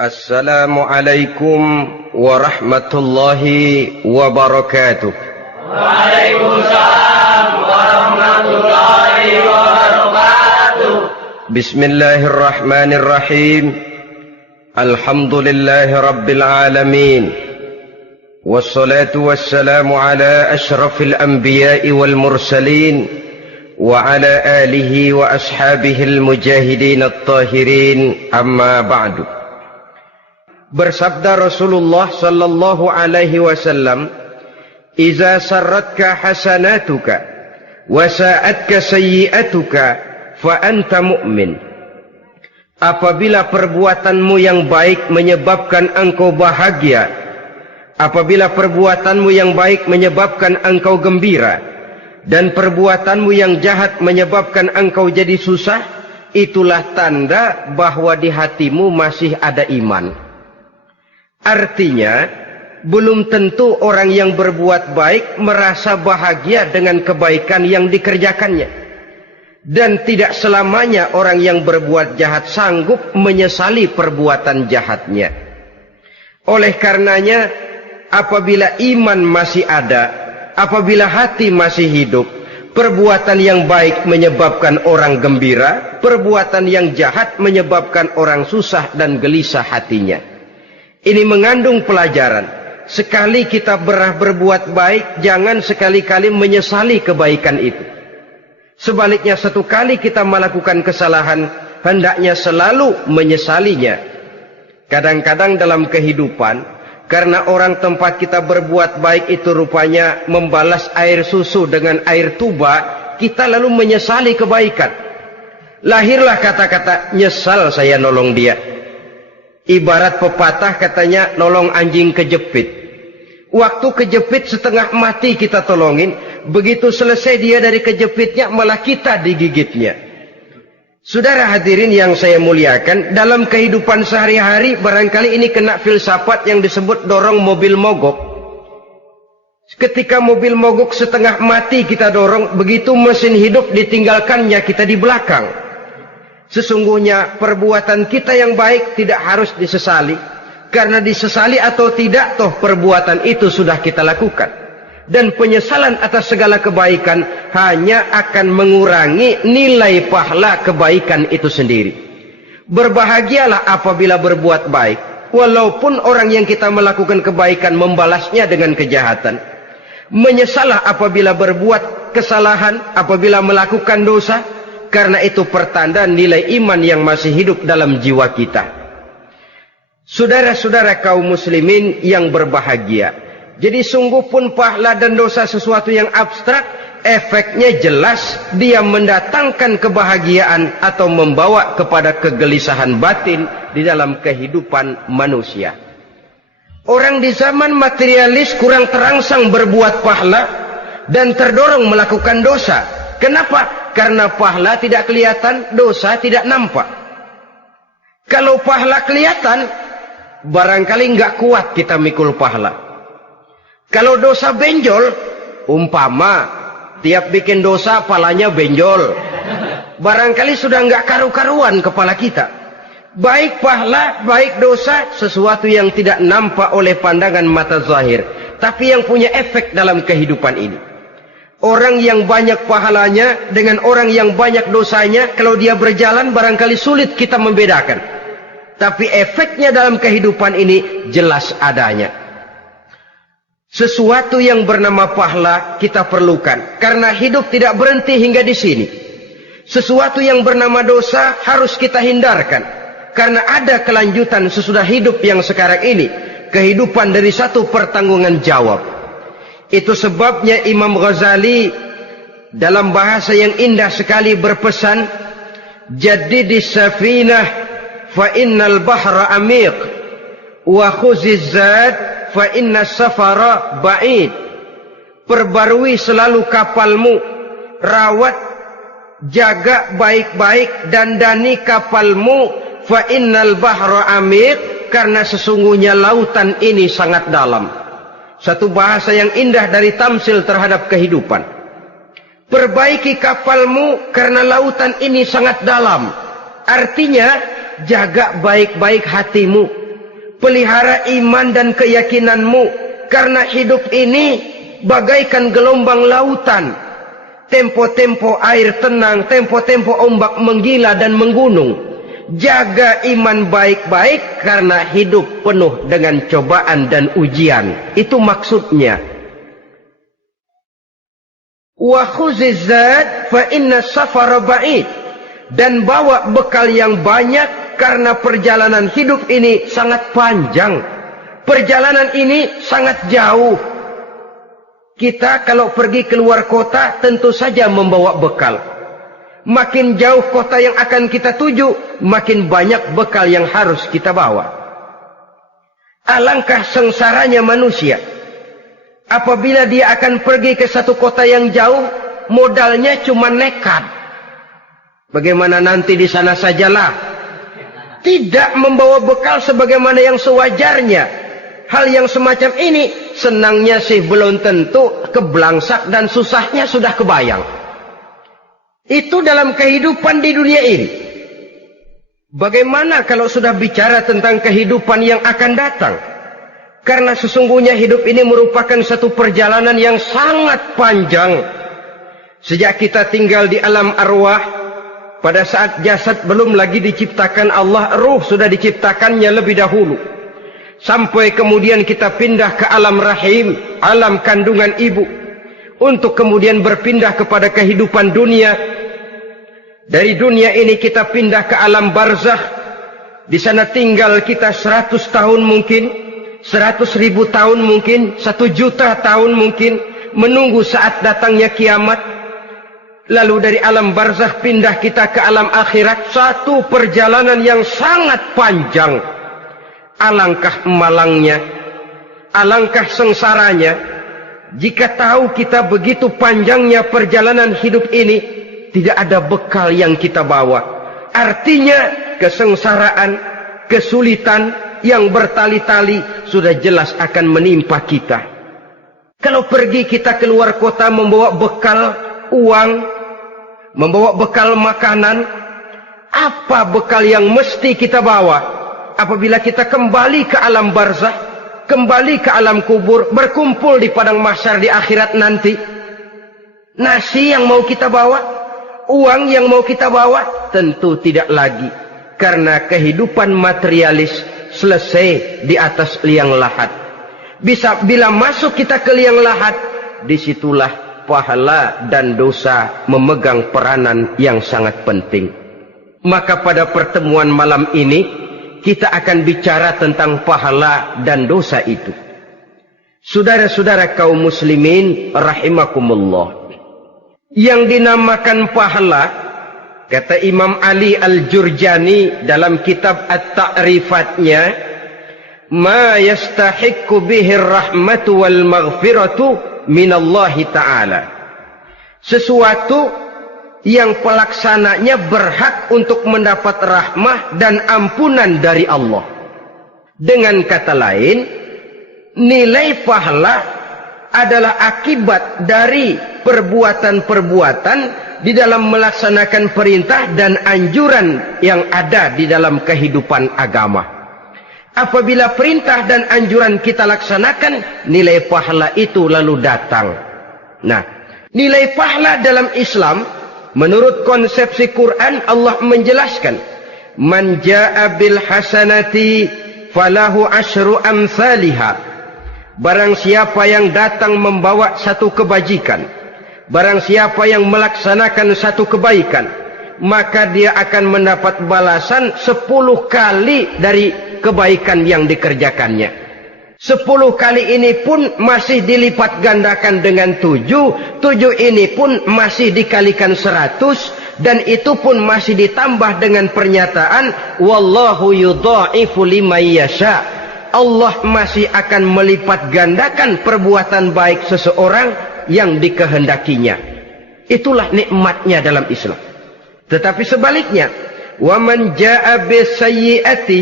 Assalamualaikum warahmatullahi wabarakatuh. Waalaikumsalam warahmatullahi wabarakatuh. Bismillahirrahmanirrahim. Alhamdulillahi rabbil alamin. Wassalatu wassalamu ala ashrafil anbiya'i wal mursalin wa ala alihi wa ashabihil mujahidin at-tahirin, amma ba'du. Bersabda Rasulullah sallallahu alaihi wasallam, "Iza sarratka hasanatuka wa sa'atka sayyi'atuka fa anta mu'min." Apabila perbuatanmu yang baik menyebabkan engkau bahagia, apabila perbuatanmu yang baik menyebabkan engkau gembira, dan perbuatanmu yang jahat menyebabkan engkau jadi susah, itulah tanda bahwa di hatimu masih ada iman. Artinya, belum tentu orang yang berbuat baik merasa bahagia dengan kebaikan yang dikerjakannya. Dan tidak selamanya orang yang berbuat jahat sanggup menyesali perbuatan jahatnya. Oleh karenanya, apabila iman masih ada, apabila hati masih hidup, perbuatan yang baik menyebabkan orang gembira, perbuatan yang jahat menyebabkan orang susah dan gelisah hatinya. Ini mengandung pelajaran. Sekali kita berbuat baik, jangan sekali-kali menyesali kebaikan itu. Sebaliknya, satu kali kita melakukan kesalahan, hendaknya selalu menyesalinya. Kadang-kadang dalam kehidupan, karena orang tempat kita berbuat baik itu rupanya membalas air susu dengan air tuba, kita lalu menyesali kebaikan. Lahirlah kata-kata, "Nyesal saya nolong dia." Ibarat pepatah katanya, nolong anjing kejepit. Waktu kejepit setengah mati kita tolongin, begitu selesai dia dari kejepitnya malah kita digigitnya. Saudara hadirin yang saya muliakan, dalam kehidupan sehari-hari barangkali ini kena filsafat yang disebut dorong mobil mogok. Ketika mobil mogok setengah mati kita dorong, begitu mesin hidup ditinggalkannya kita di belakang. Sesungguhnya perbuatan kita yang baik tidak harus disesali, karena disesali atau tidak, toh perbuatan itu sudah kita lakukan. Dan penyesalan atas segala kebaikan hanya akan mengurangi nilai pahala kebaikan itu sendiri. Berbahagialah apabila berbuat baik, walaupun orang yang kita melakukan kebaikan membalasnya dengan kejahatan. Menyesalah apabila berbuat kesalahan, apabila melakukan dosa, karena itu pertanda nilai iman yang masih hidup dalam jiwa kita. Saudara-saudara kaum muslimin yang berbahagia, jadi sungguh pun pahala dan dosa sesuatu yang abstrak, efeknya jelas dia mendatangkan kebahagiaan atau membawa kepada kegelisahan batin di dalam kehidupan manusia. Orang di zaman materialis kurang terangsang berbuat pahala dan terdorong melakukan dosa. Kenapa? Karena pahala tidak kelihatan, dosa tidak nampak. Kalau pahala kelihatan, barangkali nggak kuat kita mikul pahala. Kalau dosa benjol, umpama tiap bikin dosa palanya benjol, barangkali sudah nggak karu-karuan kepala kita. Baik pahala, baik dosa, sesuatu yang tidak nampak oleh pandangan mata zahir, tapi yang punya efek dalam kehidupan ini. Orang yang banyak pahalanya dengan orang yang banyak dosanya, kalau dia berjalan barangkali sulit kita membedakan. Tapi efeknya dalam kehidupan ini jelas adanya. Sesuatu yang bernama pahala kita perlukan, karena hidup tidak berhenti hingga di sini. Sesuatu yang bernama dosa harus kita hindarkan, karena ada kelanjutan sesudah hidup yang sekarang ini. Kehidupan dari satu pertanggungan jawab. Itu sebabnya Imam Ghazali dalam bahasa yang indah sekali berpesan, "Jaddidis safinah fa innal bahra amiq wa khuziz zad fa innas safara ba'id." Perbarui selalu kapalmu, rawat, jaga baik-baik, dandani kapalmu, fa innal bahra amiq, karena sesungguhnya lautan ini sangat dalam. Satu bahasa yang indah dari tamsil terhadap kehidupan. Perbaiki kapalmu karena lautan ini sangat dalam. Artinya, jaga baik-baik hatimu. Pelihara iman dan keyakinanmu, karena hidup ini bagaikan gelombang lautan. Tempo-tempo air tenang, tempo-tempo ombak menggila dan menggunung. Jaga iman baik-baik karena hidup penuh dengan cobaan dan ujian. Itu maksudnya. Wa khuziz zad fa inna safara ba'id. Dan bawa bekal yang banyak karena perjalanan hidup ini sangat panjang. Perjalanan ini sangat jauh. Kita kalau pergi keluar kota tentu saja membawa bekal. Makin jauh kota yang akan kita tuju, makin banyak bekal yang harus kita bawa. Alangkah sengsaranya manusia apabila dia akan pergi ke satu kota yang jauh, modalnya cuma nekat. Bagaimana nanti di sana sajalah. Tidak membawa bekal sebagaimana yang sewajarnya. Hal yang semacam ini senangnya sih belum tentu, keblangsak dan susahnya sudah kebayang. Itu dalam kehidupan di dunia ini. Bagaimana kalau sudah bicara tentang kehidupan yang akan datang? Karena sesungguhnya hidup ini merupakan satu perjalanan yang sangat panjang. Sejak kita tinggal di alam arwah, pada saat jasad belum lagi diciptakan Allah, ruh sudah diciptakannya lebih dahulu. Sampai kemudian kita pindah ke alam rahim, alam kandungan ibu. Untuk kemudian berpindah kepada kehidupan dunia. Dari dunia ini kita pindah ke alam barzakh. Di sana tinggal kita 100 tahun mungkin, 100.000 tahun mungkin, 1 juta tahun mungkin, menunggu saat datangnya kiamat. Lalu dari alam barzakh pindah kita ke alam akhirat. Satu perjalanan yang sangat panjang. Alangkah malangnya, alangkah sengsaranya jika tahu kita begitu panjangnya perjalanan hidup ini, tidak ada bekal yang kita bawa. Artinya kesengsaraan, kesulitan yang bertali-tali sudah jelas akan menimpa kita. Kalau pergi kita keluar kota membawa bekal uang, membawa bekal makanan, apa bekal yang mesti kita bawa? Apabila kita kembali ke alam barzakh, kembali ke alam kubur, berkumpul di padang mahsyar di akhirat nanti, nasi yang mau kita bawa, uang yang mau kita bawa, tentu tidak lagi. Karena kehidupan materialis selesai di atas liang lahat. Bila masuk kita ke liang lahat, disitulah pahala dan dosa memegang peranan yang sangat penting. Maka pada pertemuan malam ini kita akan bicara tentang pahala dan dosa itu. Saudara-saudara kaum muslimin rahimakumullah, yang dinamakan pahala, kata Imam Ali Al-Jurjani dalam kitab At-Ta'rifatnya, ma yastahiqqu bihi ar-rahmatu wal maghfiratu minallahi ta'ala. Sesuatu yang pelaksananya berhak untuk mendapat rahmah dan ampunan dari Allah. Dengan kata lain, nilai pahala adalah akibat dari perbuatan-perbuatan di dalam melaksanakan perintah dan anjuran yang ada di dalam kehidupan agama. Apabila perintah dan anjuran kita laksanakan, nilai pahala itu lalu datang. Nah, nilai pahala dalam Islam, menurut konsepsi Quran, Allah menjelaskan, man jaa bil hasanati falahu asyru amsalihha. Barang siapa yang datang membawa satu kebajikan, barang siapa yang melaksanakan satu kebaikan, maka dia akan mendapat balasan 10 kali dari kebaikan yang dikerjakannya. 10 kali ini pun masih dilipat gandakan dengan 7. 7 ini pun masih dikalikan 100. Dan itu pun masih ditambah dengan pernyataan, wallahu yudha'ifu liman yasha. Allah masih akan melipat gandakan perbuatan baik seseorang yang dikehendakinya. Itulah nikmatnya dalam Islam. Tetapi sebaliknya, wa man jaa'a bisayyi'ati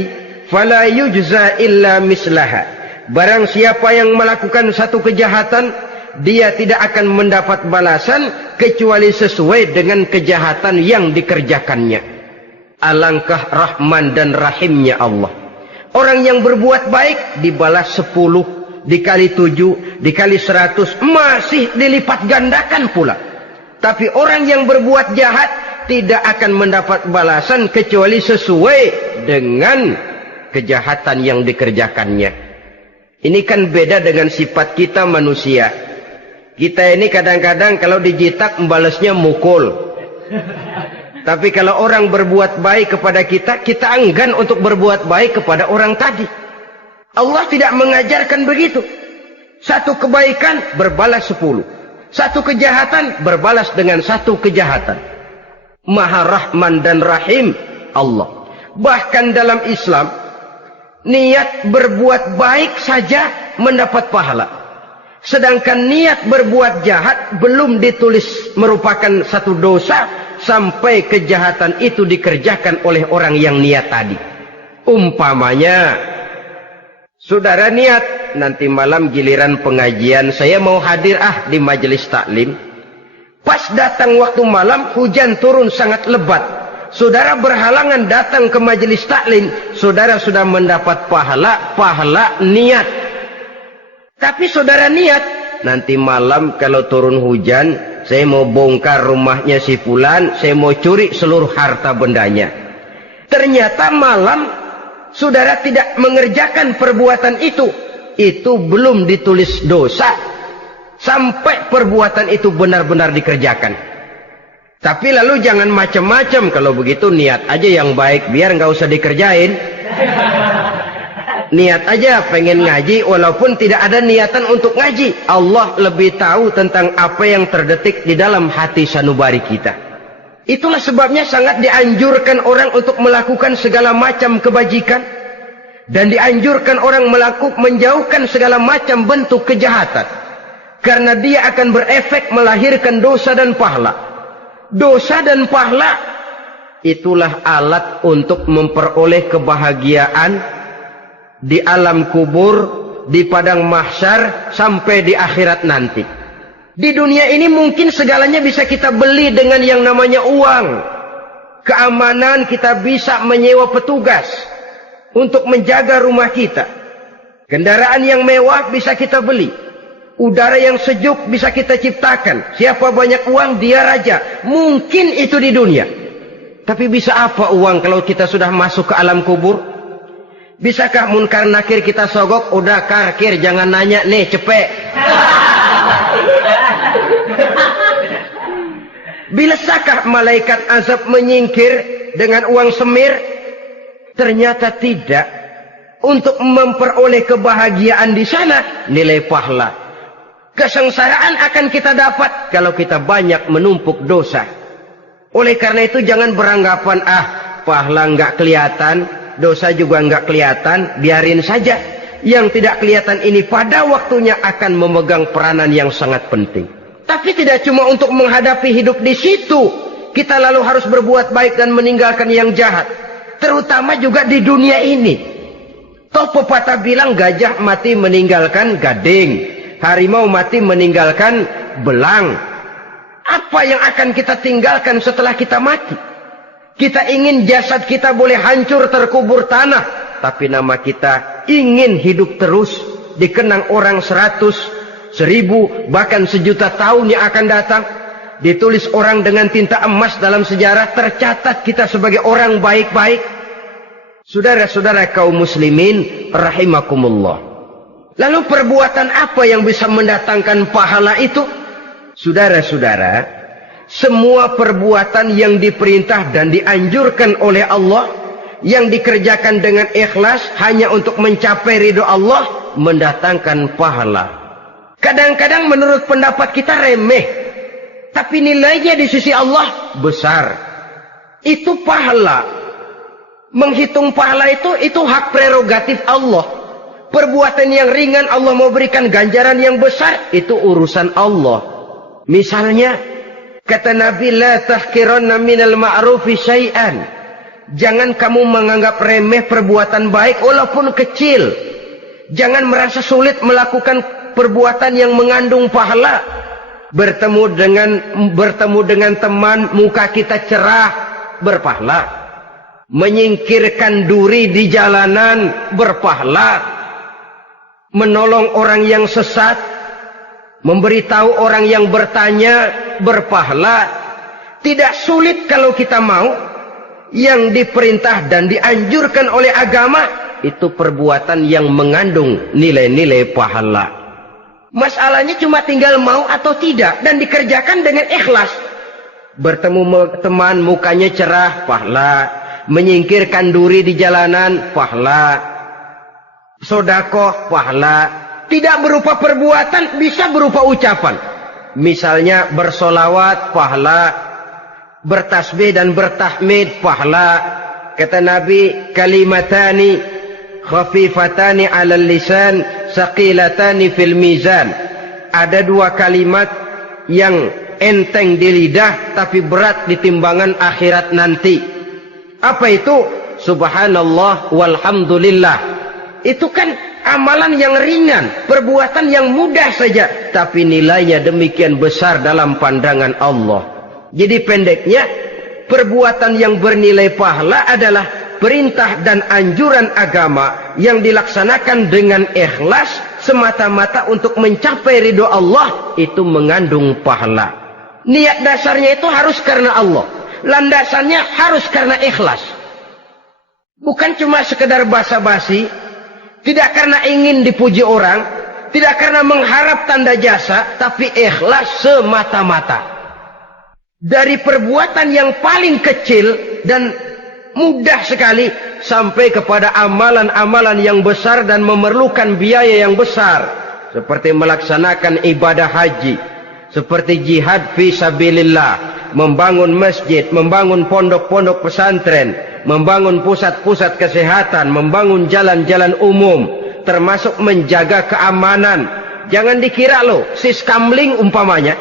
fala yujza illa mislaha. Barang siapa yang melakukan satu kejahatan, dia tidak akan mendapat balasan kecuali sesuai dengan kejahatan yang dikerjakannya. Alangkah rahman dan rahimnya Allah. Orang yang berbuat baik dibalas 10, dikali 7, dikali 100, masih dilipat gandakan pula. Tapi orang yang berbuat jahat tidak akan mendapat balasan kecuali sesuai dengan kejahatan yang dikerjakannya. Ini kan beda dengan sifat kita manusia. Kita ini kadang-kadang kalau dijitak membalasnya mukul. Tapi kalau orang berbuat baik kepada kita, kita enggan untuk berbuat baik kepada orang tadi. Allah tidak mengajarkan begitu. Satu kebaikan berbalas 10. Satu kejahatan berbalas dengan satu kejahatan. Maha Rahman dan Rahim Allah. Bahkan dalam Islam, niat berbuat baik saja mendapat pahala. Sedangkan niat berbuat jahat belum ditulis merupakan satu dosa sampai kejahatan itu dikerjakan oleh orang yang niat tadi. Umpamanya, saudara niat nanti malam giliran pengajian saya mau hadir di majelis taklim. Pas datang waktu malam hujan turun sangat lebat. Saudara berhalangan datang ke majelis taklim, saudara sudah mendapat pahala niat. Tapi saudara niat nanti malam kalau turun hujan, saya mau bongkar rumahnya si fulan, saya mau curi seluruh harta bendanya. Ternyata malam saudara tidak mengerjakan perbuatan itu belum ditulis dosa sampai perbuatan itu benar-benar dikerjakan. Tapi lalu jangan macam-macam, kalau begitu niat aja yang baik biar nggak usah dikerjain. Niat aja pengen ngaji walaupun tidak ada niatan untuk ngaji. Allah lebih tahu tentang apa yang terdetik di dalam hati sanubari kita. Itulah sebabnya sangat dianjurkan orang untuk melakukan segala macam kebajikan. Dan dianjurkan orang menjauhkan segala macam bentuk kejahatan. Karena dia akan berefek melahirkan dosa dan pahala. Dosa dan pahala itulah alat untuk memperoleh kebahagiaan di alam kubur, di padang mahsyar, sampai di akhirat nanti. Di dunia ini mungkin segalanya bisa kita beli dengan yang namanya uang. Keamanan kita bisa menyewa petugas untuk menjaga rumah kita. Kendaraan yang mewah bisa kita beli. Udara yang sejuk bisa kita ciptakan. Siapa banyak uang dia raja. Mungkin itu di dunia. Tapi bisa apa uang kalau kita sudah masuk ke alam kubur? Bisakah munkar nakir kita sogok? Udah karkir, jangan nanya nih, cepet. Bisakah malaikat azab menyingkir dengan uang semir? Ternyata tidak. Untuk memperoleh kebahagiaan di sana, nilai pahala. Kesengsaraan akan kita dapat kalau kita banyak menumpuk dosa. Oleh karena itu jangan beranggapan, pahala nggak kelihatan, dosa juga nggak kelihatan, biarin saja. Yang tidak kelihatan ini pada waktunya akan memegang peranan yang sangat penting. Tapi tidak cuma untuk menghadapi hidup di situ, kita lalu harus berbuat baik dan meninggalkan yang jahat. Terutama juga di dunia ini. Toh pepatah bilang gajah mati meninggalkan gading, harimau mati meninggalkan belang. Apa yang akan kita tinggalkan setelah kita mati? Kita ingin jasad kita boleh hancur terkubur tanah, tapi nama kita ingin hidup terus, dikenang orang 100, 1000, bahkan 1.000.000 tahun yang akan datang. Ditulis orang dengan tinta emas dalam sejarah, tercatat kita sebagai orang baik-baik. Saudara-saudara kaum muslimin rahimakumullah. Lalu perbuatan apa yang bisa mendatangkan pahala itu? Saudara-saudara, semua perbuatan yang diperintah dan dianjurkan oleh Allah, yang dikerjakan dengan ikhlas hanya untuk mencapai ridho Allah, mendatangkan pahala. Kadang-kadang menurut pendapat kita remeh, tapi nilainya di sisi Allah besar. Itu pahala. Menghitung pahala itu hak prerogatif Allah. Perbuatan yang ringan Allah mau berikan ganjaran yang besar, itu urusan Allah. Misalnya, kata Nabi, la tahkiranna minal ma'rufi syai'an. Jangan kamu menganggap remeh perbuatan baik walaupun kecil. Jangan merasa sulit melakukan perbuatan yang mengandung pahala. Bertemu dengan teman, muka kita cerah, berpahala. menyingkirkan duri di jalanan berpahala, menolong orang yang sesat, memberitahu orang yang bertanya berpahala. Tidak sulit kalau kita mau. Yang diperintah dan dianjurkan oleh agama itu perbuatan yang mengandung nilai-nilai pahala. Masalahnya cuma tinggal mau atau tidak dan dikerjakan dengan ikhlas. Bertemu teman mukanya cerah, pahala. Menyingkirkan duri di jalanan, pahala. Sodakoh, pahala. Tidak berupa perbuatan, bisa berupa ucapan. Misalnya bersolawat, pahala. Bertasbih dan bertahmid, pahala. Kata Nabi, kalimatani khafifatani 'alal lisan, saqilatani fil mizan. Ada dua kalimat yang enteng di lidah tapi berat di timbangan akhirat nanti. Apa itu? Subhanallah walhamdulillah. Itu kan amalan yang ringan, perbuatan yang mudah saja, tapi nilainya demikian besar dalam pandangan Allah. Jadi pendeknya, perbuatan yang bernilai pahala adalah perintah dan anjuran agama yang dilaksanakan dengan ikhlas semata-mata untuk mencapai ridho Allah, itu mengandung pahala. Niat dasarnya itu harus karena Allah. Landasannya harus karena ikhlas. Bukan cuma sekedar basa-basi, tidak karena ingin dipuji orang, tidak karena mengharap tanda jasa, tapi ikhlas semata-mata. Dari perbuatan yang paling kecil dan mudah sekali sampai kepada amalan-amalan yang besar dan memerlukan biaya yang besar, seperti melaksanakan ibadah haji, seperti jihad fi sabilillah, membangun masjid, membangun pondok-pondok pesantren, membangun pusat-pusat kesehatan, membangun jalan-jalan umum, termasuk menjaga keamanan. Jangan dikira loh, siskamling umpamanya,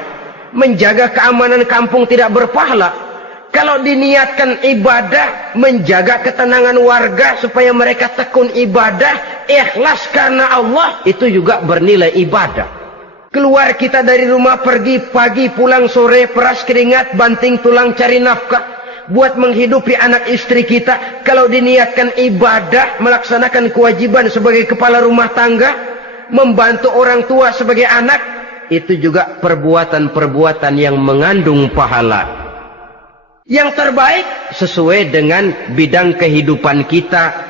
menjaga keamanan kampung tidak berpahala. Kalau diniatkan ibadah, menjaga ketenangan warga supaya mereka tekun ibadah, ikhlas karena Allah, itu juga bernilai ibadah. Keluar kita dari rumah, pergi pagi, pulang sore, peras keringat, banting tulang cari nafkah, buat menghidupi anak istri kita. Kalau diniatkan ibadah, melaksanakan kewajiban sebagai kepala rumah tangga, membantu orang tua sebagai anak, itu juga perbuatan-perbuatan yang mengandung pahala. Yang terbaik sesuai dengan bidang kehidupan kita.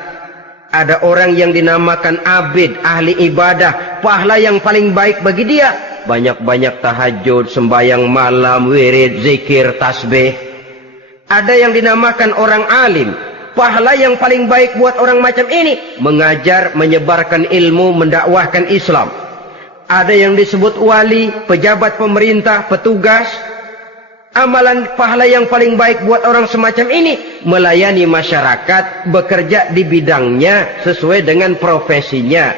Ada orang yang dinamakan abid, ahli ibadah, pahala yang paling baik bagi dia banyak-banyak tahajud, sembahyang malam, wirid, zikir, tasbih. Ada yang dinamakan orang alim, pahala yang paling baik buat orang macam ini mengajar, menyebarkan ilmu, mendakwahkan Islam. Ada yang disebut wali, pejabat pemerintah, petugas. Amalan pahala yang paling baik buat orang semacam ini melayani masyarakat, bekerja di bidangnya sesuai dengan profesinya.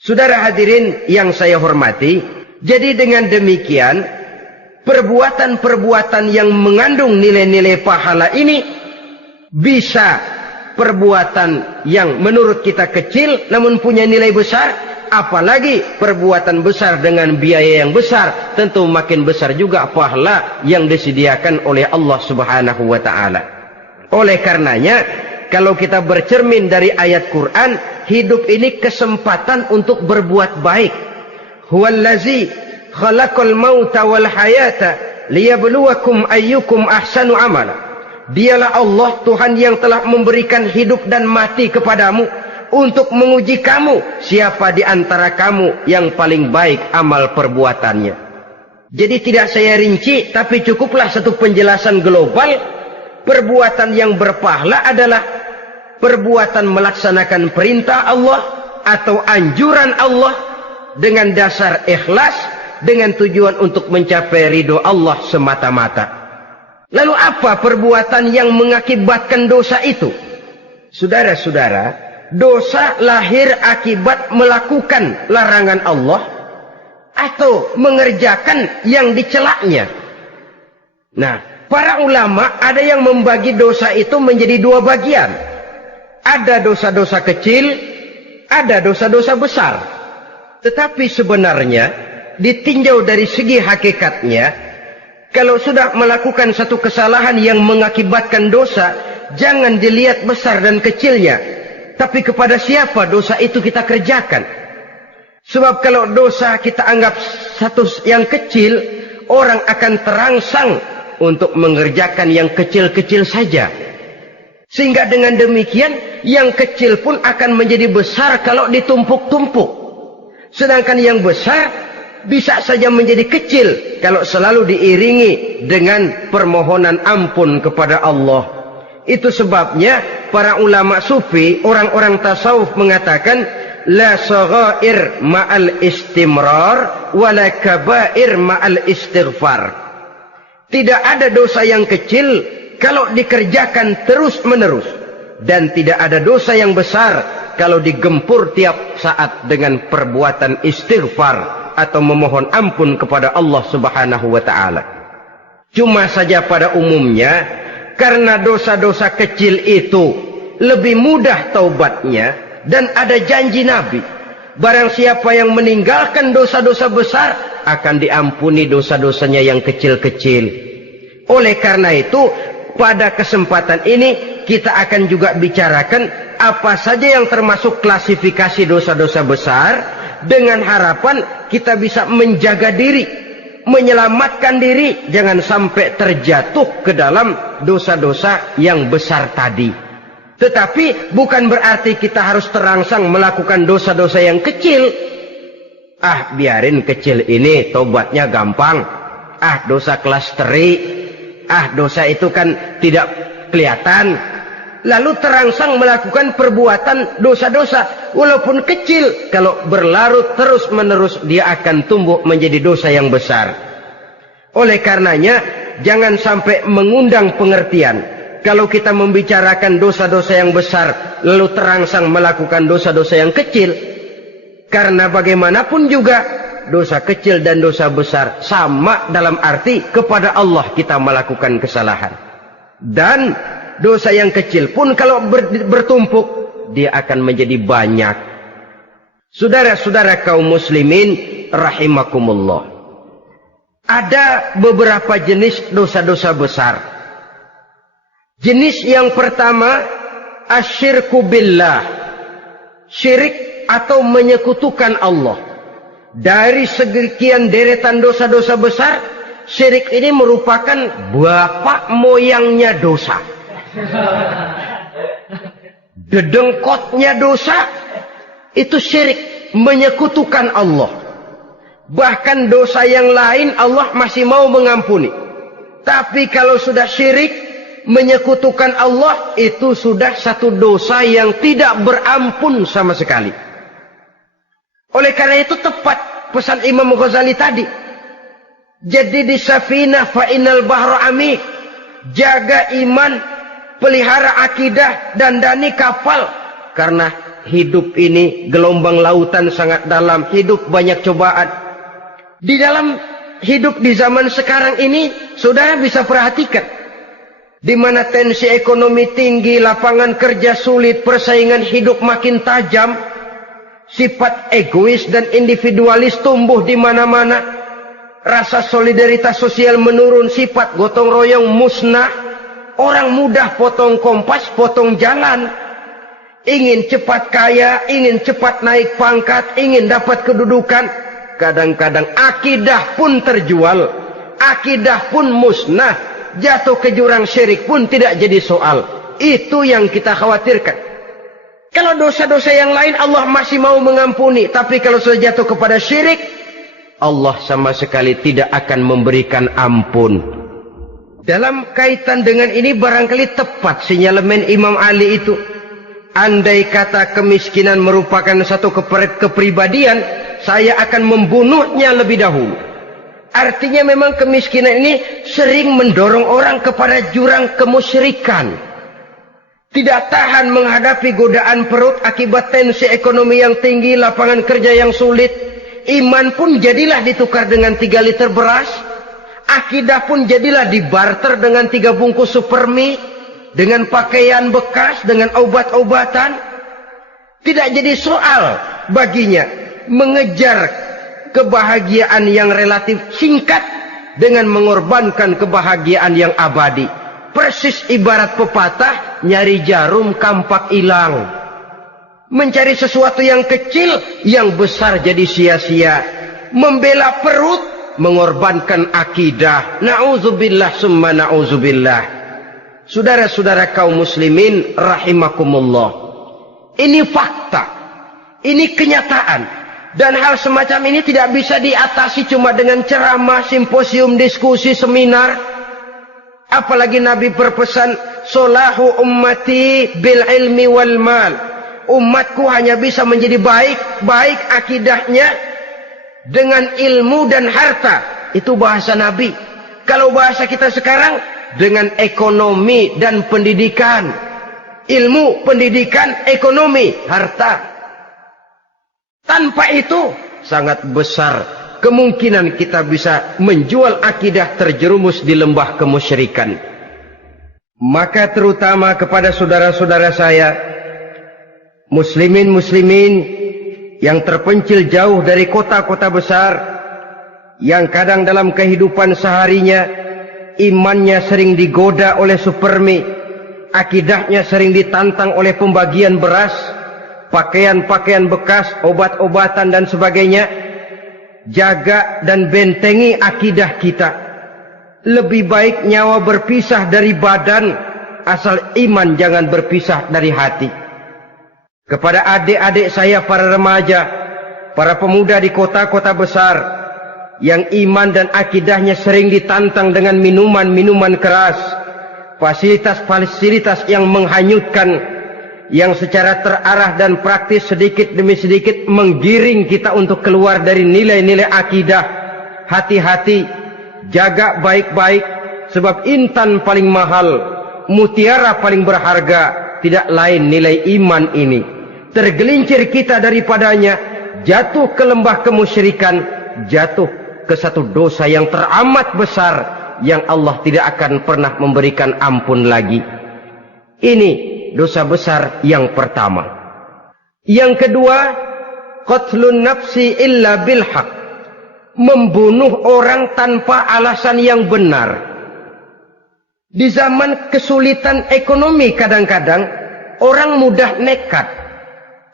Saudara hadirin yang saya hormati, jadi dengan demikian perbuatan-perbuatan yang mengandung nilai-nilai pahala ini bisa perbuatan yang menurut kita kecil namun punya nilai besar. Apalagi perbuatan besar dengan biaya yang besar, tentu makin besar juga pahala yang disediakan oleh Allah Subhanahu wa ta'ala. Oleh karenanya, kalau kita bercermin dari ayat Quran, hidup ini kesempatan untuk berbuat baik. Huwallazi khalaqal mauta wal hayata liyabluwakum ayyukum ahsanu amala. Dialah Allah, Tuhan yang telah memberikan hidup dan mati kepadamu untuk menguji kamu, siapa di antara kamu yang paling baik amal perbuatannya. Jadi tidak saya rinci, tapi cukuplah satu penjelasan global. Perbuatan yang berpahala adalah perbuatan melaksanakan perintah Allah atau anjuran Allah dengan dasar ikhlas, dengan tujuan untuk mencapai ridho Allah semata-mata. Lalu apa perbuatan yang mengakibatkan dosa itu? Saudara-saudara, dosa lahir akibat melakukan larangan Allah atau mengerjakan yang dicelaknya. Nah, para ulama ada yang membagi dosa itu menjadi dua bagian. Ada dosa-dosa kecil, ada dosa-dosa besar. Tetapi sebenarnya ditinjau dari segi hakikatnya, kalau sudah melakukan satu kesalahan yang mengakibatkan dosa, jangan dilihat besar dan kecilnya, tapi kepada siapa dosa itu kita kerjakan. Sebab kalau dosa kita anggap satu yang kecil, orang akan terangsang untuk mengerjakan yang kecil-kecil saja. Sehingga dengan demikian, yang kecil pun akan menjadi besar kalau ditumpuk-tumpuk. Sedangkan yang besar bisa saja menjadi kecil kalau selalu diiringi dengan permohonan ampun kepada Allah. Itu sebabnya para ulama sufi, orang-orang tasawuf mengatakan, la saghair ma'al istimrar wala kabair ma'al istighfar. Tidak ada dosa yang kecil kalau dikerjakan terus-menerus, dan tidak ada dosa yang besar kalau digempur tiap saat dengan perbuatan istighfar atau memohon ampun kepada Allah Subhanahu wa taala. Cuma saja pada umumnya, karena dosa-dosa kecil itu lebih mudah taubatnya, dan ada janji Nabi, barang siapa yang meninggalkan dosa-dosa besar akan diampuni dosa-dosanya yang kecil-kecil. Oleh karena itu, pada kesempatan ini kita akan juga bicarakan apa saja yang termasuk klasifikasi dosa-dosa besar, dengan harapan kita bisa menjaga diri, menyelamatkan diri, jangan sampai terjatuh ke dalam dosa-dosa yang besar tadi. Tetapi bukan berarti kita harus terangsang melakukan dosa-dosa yang kecil. Ah, biarin kecil ini, tobatnya gampang. Ah, dosa kelas teri. Ah, dosa itu kan tidak kelihatan. Lalu terangsang melakukan perbuatan dosa-dosa walaupun kecil, kalau berlarut terus-menerus dia akan tumbuh menjadi dosa yang besar. Oleh karenanya, jangan sampai mengundang pengertian kalau kita membicarakan dosa-dosa yang besar lalu terangsang melakukan dosa-dosa yang kecil. Karena bagaimanapun juga dosa kecil dan dosa besar sama dalam arti kepada Allah kita melakukan kesalahan. Dan dosa yang kecil pun kalau bertumpuk, dia akan menjadi banyak. Saudara-saudara kaum muslimin rahimakumullah, ada beberapa jenis dosa-dosa besar. Jenis yang pertama, asyirku billah, syirik atau menyekutukan Allah. Dari sekian deretan dosa-dosa besar, syirik ini merupakan bapak moyangnya dosa. Dedengkotnya dosa itu syirik, menyekutukan Allah. Bahkan dosa yang lain Allah masih mau mengampuni, tapi kalau sudah syirik, menyekutukan Allah, itu sudah satu dosa yang tidak berampun sama sekali. Oleh karena itu tepat pesan Imam Ghazali tadi, jadi di safinah fa innal bahra amik, jaga iman, pelihara akidah, dandani kapal. Karena hidup ini gelombang lautan sangat dalam, hidup banyak cobaan. Di dalam hidup di zaman sekarang ini, saudara bisa perhatikan, di mana tensi ekonomi tinggi, lapangan kerja sulit, persaingan hidup makin tajam, sifat egois dan individualis tumbuh di mana-mana, rasa solidaritas sosial menurun, sifat gotong royong musnah, orang mudah potong kompas, potong jalan, ingin cepat kaya, ingin cepat naik pangkat, ingin dapat kedudukan. Kadang-kadang akidah pun terjual, akidah pun musnah, jatuh ke jurang syirik pun tidak jadi soal. Itu yang kita khawatirkan. Kalau dosa-dosa yang lain Allah masih mau mengampuni, tapi kalau sudah jatuh kepada syirik, Allah sama sekali tidak akan memberikan ampun. Dalam kaitan dengan ini barangkali tepat sinyalemen Imam Ali itu. Andai kata kemiskinan merupakan satu kepribadian, saya akan membunuhnya lebih dahulu. Artinya memang kemiskinan ini sering mendorong orang kepada jurang kemusyrikan. Tidak tahan menghadapi godaan perut akibat tensi ekonomi yang tinggi, lapangan kerja yang sulit. Iman pun jadilah ditukar dengan 3 liter beras. Akidah pun jadilah dibarter dengan 3 bungkus supermi, dengan pakaian bekas, dengan obat-obatan. Tidak jadi soal baginya mengejar kebahagiaan yang relatif singkat dengan mengorbankan kebahagiaan yang abadi. Persis ibarat pepatah, nyari jarum kampak hilang. Mencari sesuatu yang kecil, yang besar jadi sia-sia. Membela perut, mengorbankan akidah. Na'udzubillah summa na'udzubillah. Saudara-saudara kaum muslimin rahimakumullah. Ini fakta. Ini kenyataan. Dan hal semacam ini tidak bisa diatasi cuma dengan ceramah, simposium, diskusi, seminar. Apalagi Nabi berpesan, solahu ummati bil ilmi wal mal. Umatku hanya bisa menjadi baik akidahnya dengan ilmu dan harta. Itu bahasa Nabi. Kalau bahasa kita sekarang, dengan ekonomi dan pendidikan. Ilmu, pendidikan, ekonomi, harta. Tanpa itu, sangat besar kemungkinan kita bisa menjual akidah terjerumus di lembah kemusyrikan. Maka terutama kepada saudara-saudara saya, muslimin yang terpencil jauh dari kota-kota besar, yang kadang dalam kehidupan seharinya imannya sering digoda oleh supermi, akidahnya sering ditantang oleh pembagian beras, pakaian-pakaian bekas, obat-obatan dan sebagainya. Jaga dan bentengi akidah kita. Lebih baik nyawa berpisah dari badan, asal iman jangan berpisah dari hati. Kepada adik-adik saya para remaja, para pemuda di kota-kota besar, yang iman dan akidahnya sering ditantang dengan minuman-minuman keras, fasilitas-fasilitas yang menghanyutkan, yang secara terarah dan praktis sedikit demi sedikit menggiring kita untuk keluar dari nilai-nilai akidah. Hati-hati, jaga baik-baik, sebab intan paling mahal, mutiara paling berharga, tidak lain nilai iman ini. Tergelincir kita daripadanya, jatuh ke lembah kemusyrikan, jatuh ke satu dosa yang teramat besar, yang Allah tidak akan pernah memberikan ampun lagi. Ini dosa besar yang pertama. Yang kedua, qatlun nafsi illa bilhaq. Membunuh orang tanpa alasan yang benar. Di zaman kesulitan ekonomi kadang-kadang orang mudah nekat.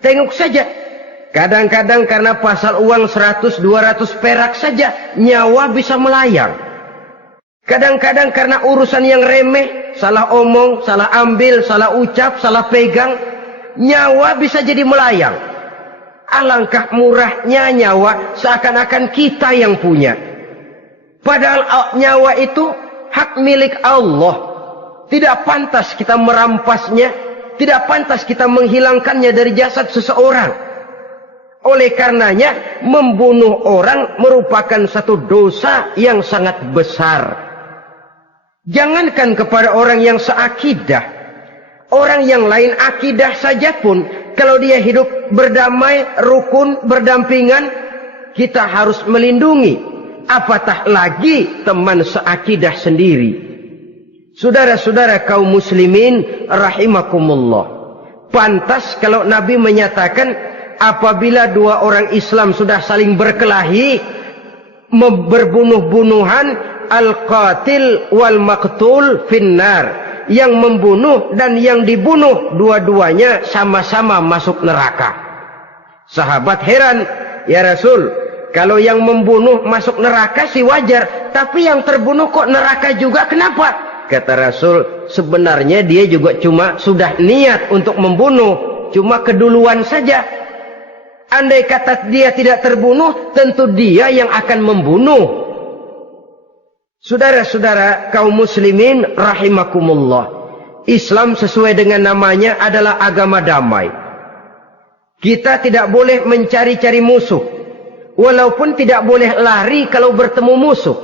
Tengok saja, kadang-kadang karena pasar uang 100-200 perak saja nyawa bisa melayang. Kadang-kadang karena urusan yang remeh, salah omong, salah ambil, salah ucap, salah pegang, nyawa bisa jadi melayang. Alangkah murahnya nyawa, seakan-akan kita yang punya. Padahal nyawa itu hak milik Allah. Tidak pantas kita merampasnya, tidak pantas kita menghilangkannya dari jasad seseorang. Oleh karenanya, membunuh orang merupakan satu dosa yang sangat besar. Jangankan kepada orang yang seakidah, orang yang lain akidah saja pun, kalau dia hidup berdamai, rukun, berdampingan, kita harus melindungi. Apatah lagi teman seakidah sendiri. Saudara-saudara kaum muslimin rahimakumullah. Pantas kalau Nabi menyatakan, apabila dua orang Islam sudah saling berkelahi, berbunuh-bunuhan, al-qatil wal maqtul finnar. Yang membunuh dan yang dibunuh, dua-duanya sama-sama masuk neraka. Sahabat heran, ya Rasul, kalau yang membunuh masuk neraka sih wajar, tapi yang terbunuh kok neraka juga, kenapa? Kata Rasul, sebenarnya dia juga cuma sudah niat untuk membunuh, cuma keduluan saja. Andai kata dia tidak terbunuh, tentu dia yang akan membunuh. Saudara-saudara kaum muslimin rahimakumullah. Islam sesuai dengan namanya adalah agama damai. Kita tidak boleh mencari-cari musuh, walaupun tidak boleh lari kalau bertemu musuh.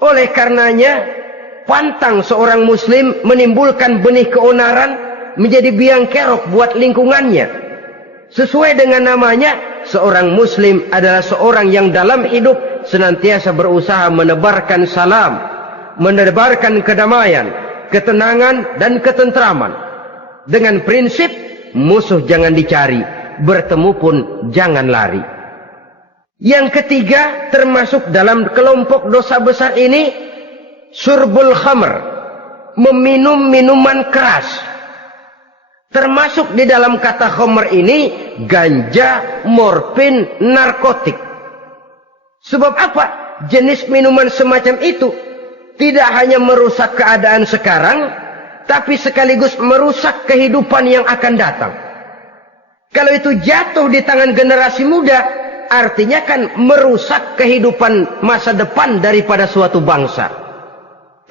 Oleh karenanya, pantang seorang muslim menimbulkan benih keonaran menjadi biang kerok buat lingkungannya. Sesuai dengan namanya, seorang muslim adalah seorang yang dalam hidup senantiasa berusaha menebarkan salam, menebarkan kedamaian, ketenangan dan ketentraman. Dengan prinsip, musuh jangan dicari, bertemu pun jangan lari. Yang ketiga, termasuk dalam kelompok dosa besar ini, syurbul khamr, meminum minuman keras. Termasuk di dalam kata khamr ini ganja, morfin, narkotik. Sebab apa? Jenis minuman semacam itu tidak hanya merusak keadaan sekarang, tapi sekaligus merusak kehidupan yang akan datang. Kalau itu jatuh di tangan generasi muda, artinya kan merusak kehidupan masa depan daripada suatu bangsa.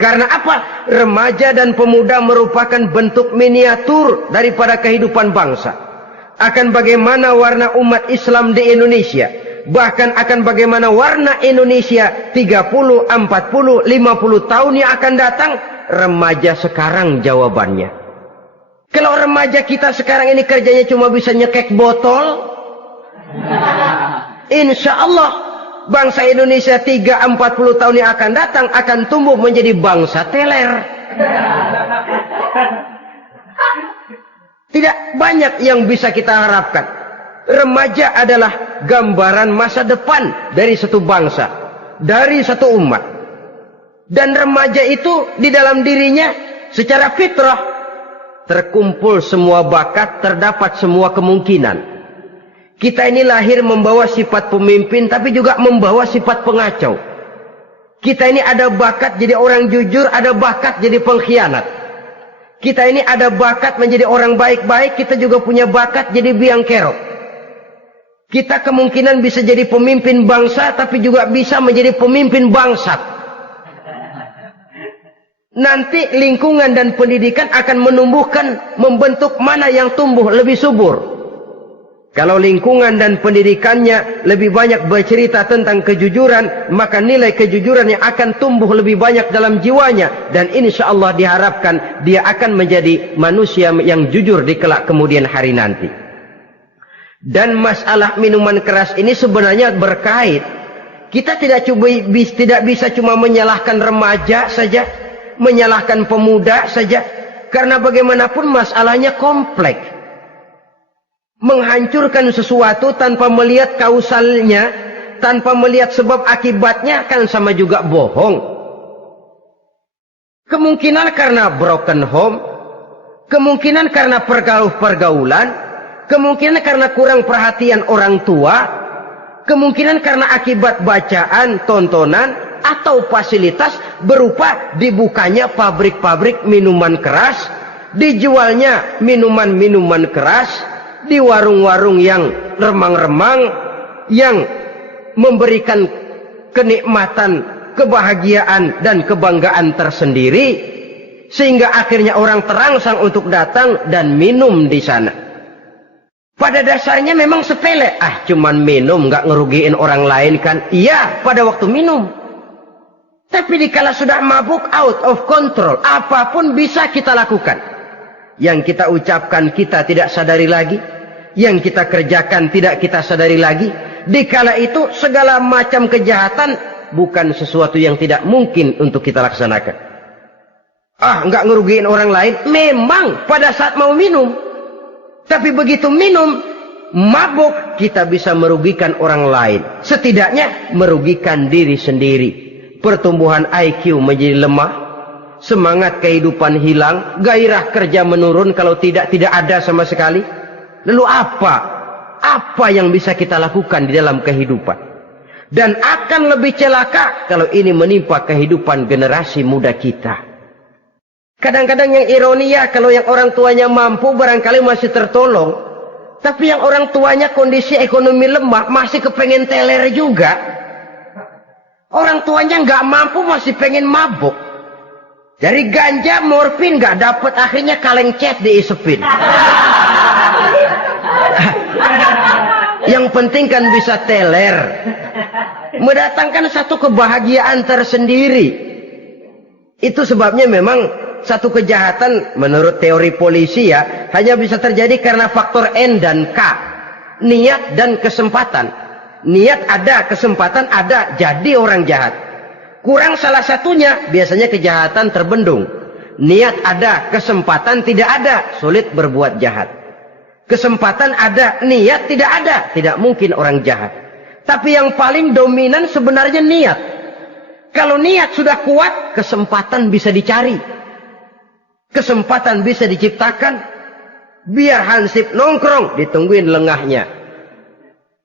Karena apa? Remaja dan pemuda merupakan bentuk miniatur daripada kehidupan bangsa. Akan bagaimana warna umat Islam di Indonesia, bahkan akan bagaimana warna Indonesia 30, 40, 50 tahun yang akan datang, remaja sekarang jawabannya. Kalau remaja kita sekarang ini kerjanya cuma bisa nyekek botol, insya Allah bangsa Indonesia 30-40 tahun yang akan datang akan tumbuh menjadi bangsa teler. Tidak banyak yang bisa kita harapkan. Remaja adalah gambaran masa depan dari satu bangsa, dari satu umat. Dan remaja itu di dalam dirinya secara fitrah terkumpul semua bakat, terdapat semua kemungkinan. Kita ini lahir membawa sifat pemimpin, tapi juga membawa sifat pengacau. Kita ini ada bakat jadi orang jujur, ada bakat jadi pengkhianat. Kita ini ada bakat menjadi orang baik-baik, kita juga punya bakat jadi biang kerok. Kita kemungkinan bisa jadi pemimpin bangsa, tapi juga bisa menjadi pemimpin bangsat. Nanti lingkungan dan pendidikan akan menumbuhkan, membentuk mana yang tumbuh lebih subur. Kalau lingkungan dan pendidikannya lebih banyak bercerita tentang kejujuran, maka nilai kejujuran yang akan tumbuh lebih banyak dalam jiwanya. Dan insya Allah diharapkan dia akan menjadi manusia yang jujur di kelak kemudian hari nanti. Dan masalah minuman keras ini sebenarnya berkait. Kita tidak bisa cuma menyalahkan remaja saja, menyalahkan pemuda saja, karena bagaimanapun masalahnya kompleks. Menghancurkan sesuatu tanpa melihat kausalnya, tanpa melihat sebab akibatnya, kan sama juga bohong. Kemungkinan karena broken home, kemungkinan karena pergaulan, kemungkinan karena kurang perhatian orang tua, kemungkinan karena akibat bacaan, tontonan, atau fasilitas berupa dibukanya pabrik-pabrik minuman keras, dijualnya minuman-minuman keras, di warung-warung yang remang-remang, yang memberikan kenikmatan, kebahagiaan, dan kebanggaan tersendiri, sehingga akhirnya orang terangsang untuk datang dan minum di sana. Pada dasarnya memang sepele, cuman minum, nggak ngerugiin orang lain kan? Iya, pada waktu minum. Tapi dikala sudah mabuk, out of control, apapun bisa kita lakukan. Yang kita ucapkan kita tidak sadari lagi, yang kita kerjakan tidak kita sadari lagi. Dikala itu segala macam kejahatan bukan sesuatu yang tidak mungkin untuk kita laksanakan. Nggak ngerugiin orang lain, memang pada saat mau minum. Tapi begitu minum, mabuk, kita bisa merugikan orang lain. Setidaknya merugikan diri sendiri. Pertumbuhan IQ menjadi lemah, semangat kehidupan hilang, gairah kerja menurun, kalau tidak ada sama sekali. Lalu apa yang bisa kita lakukan di dalam kehidupan? Dan akan lebih celaka kalau ini menimpa kehidupan generasi muda kita. Kadang-kadang yang ironi ya, kalau yang orang tuanya mampu barangkali masih tertolong, tapi yang orang tuanya kondisi ekonomi lemah masih kepengen teler juga. Orang tuanya nggak mampu masih pengen mabuk. Dari ganja, morfin nggak dapat, akhirnya kaleng cet diisepin. Yang penting kan bisa teler, mendatangkan satu kebahagiaan tersendiri. Itu sebabnya memang satu kejahatan menurut teori polisi ya, hanya bisa terjadi karena faktor N dan K, niat dan kesempatan. Niat ada, kesempatan ada, jadi orang jahat. Kurang salah satunya, biasanya kejahatan terbendung. Niat ada, kesempatan tidak ada, sulit berbuat jahat. Kesempatan ada, niat tidak ada, tidak mungkin orang jahat. Tapi yang paling dominan sebenarnya niat. Kalau niat sudah kuat, kesempatan bisa dicari. Kesempatan bisa diciptakan. Biar Hansip nongkrong, ditungguin lengahnya.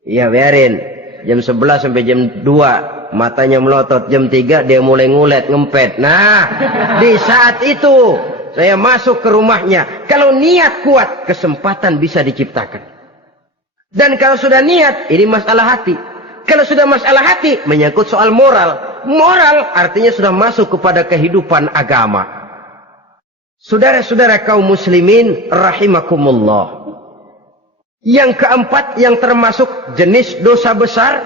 Iya biarin. Jam 11 sampai jam 2. Matanya melotot. Jam 3 dia mulai ngulet, ngempet. Nah, di saat itu saya masuk ke rumahnya. Kalau niat kuat, kesempatan bisa diciptakan. Dan kalau sudah niat, ini masalah hati. Kalau sudah masalah hati, menyangkut soal moral. Moral artinya sudah masuk kepada kehidupan agama. Saudara-saudara kaum muslimin rahimakumullah. Yang keempat yang termasuk jenis dosa besar,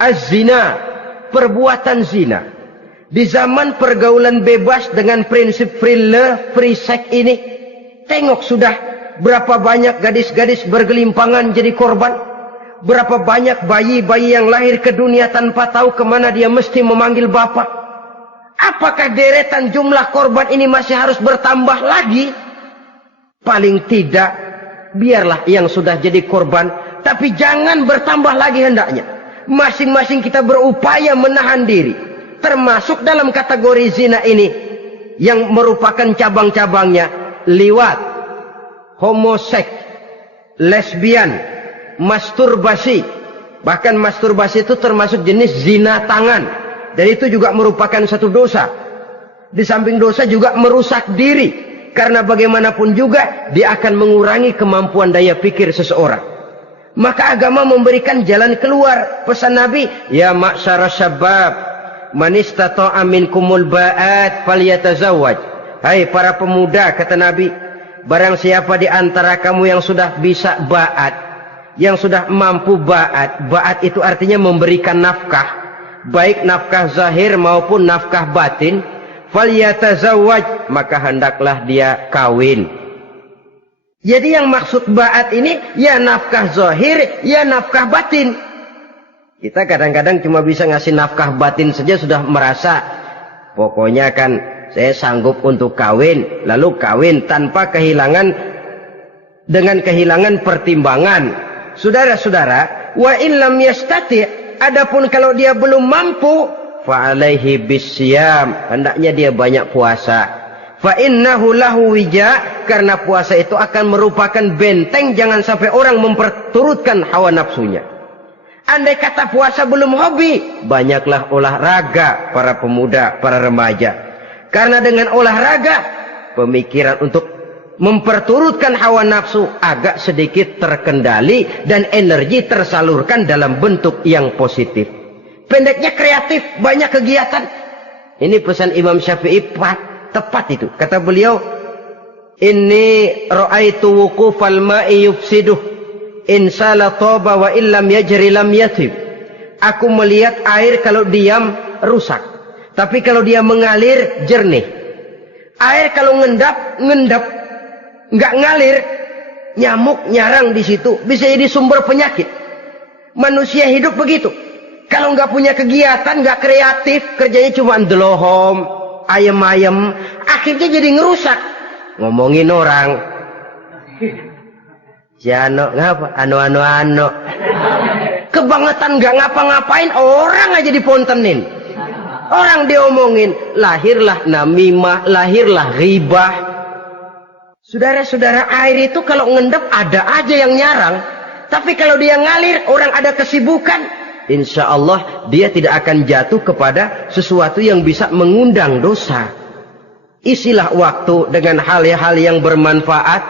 az-zina, perbuatan zina. Di zaman pergaulan bebas dengan prinsip free love, free sex ini, tengok sudah berapa banyak gadis-gadis bergelimpangan jadi korban. Berapa banyak bayi-bayi yang lahir ke dunia tanpa tahu kemana dia mesti memanggil bapak. Apakah deretan jumlah korban ini masih harus bertambah lagi? Paling tidak, biarlah yang sudah jadi korban, tapi jangan bertambah lagi hendaknya. Masing-masing kita berupaya menahan diri. Termasuk dalam kategori zina ini, yang merupakan cabang-cabangnya, liwat, homoseks, lesbian, masturbasi. Bahkan masturbasi itu termasuk jenis zina tangan. Dan itu juga merupakan satu dosa. Di samping dosa juga merusak diri. Karena bagaimanapun juga dia akan mengurangi kemampuan daya pikir seseorang. Maka agama memberikan jalan keluar. Pesan Nabi, ya ma'syara syabab, man istata'a minkumul ba'at falyatazawwaj. Hai para pemuda, kata Nabi, barang siapa di antara kamu yang sudah bisa ba'at, yang sudah mampu ba'at. Ba'at itu artinya memberikan nafkah. Baik nafkah zahir maupun nafkah batin, falyatazawwaj, maka hendaklah dia kawin. Jadi yang maksud ba'at ini ya nafkah zahir, ya nafkah batin. Kita kadang-kadang cuma bisa ngasih nafkah batin saja sudah merasa pokoknya kan saya sanggup untuk kawin, lalu kawin tanpa dengan kehilangan pertimbangan. Saudara-saudara, wa illam yastati', adapun kalau dia belum mampu, fa alaihi bisyam, hendaknya dia banyak puasa. Fa innahu lahu wija, karena puasa itu akan merupakan benteng jangan sampai orang memperturutkan hawa nafsunya. Andai kata puasa belum hobi, banyaklah olahraga para pemuda, para remaja. Karena dengan olahraga, pemikiran untuk memperturutkan hawa nafsu agak sedikit terkendali dan energi tersalurkan dalam bentuk yang positif. Pendeknya kreatif, banyak kegiatan. Ini pesan Imam Syafi'i tepat itu. Kata beliau, inni ra'aitu wuqufal ma'i yufsiduh in sala toba wa illam yajri lam yatib. Aku melihat air kalau diam rusak, tapi kalau dia mengalir jernih. Air kalau ngendap nggak ngalir, nyamuk nyarang di situ, bisa jadi sumber penyakit. Manusia hidup begitu. Kalau nggak punya kegiatan, nggak kreatif, kerjanya cuma delohom, ayam-ayam, akhirnya jadi ngerusak. Ngomongin orang, si ano ngapa, ano, kebangetan nggak ngapa-ngapain, orang aja dipontenin, orang diomongin, lahirlah namimah, lahirlah ghibah. Saudara-saudara, air itu kalau ngendap ada aja yang nyarang. Tapi kalau dia ngalir, orang ada kesibukan, insya Allah dia tidak akan jatuh kepada sesuatu yang bisa mengundang dosa. Isilah waktu dengan hal-hal yang bermanfaat.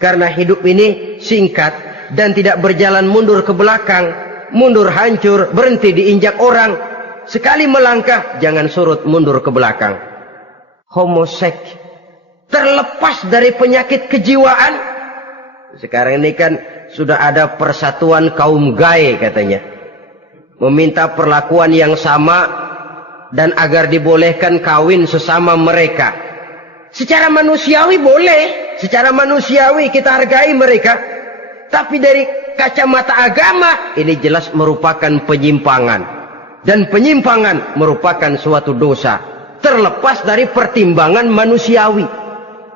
Karena hidup ini singkat dan tidak berjalan mundur ke belakang. Mundur hancur, berhenti diinjak orang. Sekali melangkah, jangan surut mundur ke belakang. Homoseks, terlepas dari penyakit kejiwaan. Sekarang ini kan sudah ada persatuan kaum gay katanya, meminta perlakuan yang sama dan agar dibolehkan kawin sesama mereka. Secara manusiawi boleh, secara manusiawi kita hargai mereka, tapi dari kacamata agama ini jelas merupakan penyimpangan, dan penyimpangan merupakan suatu dosa terlepas dari pertimbangan manusiawi.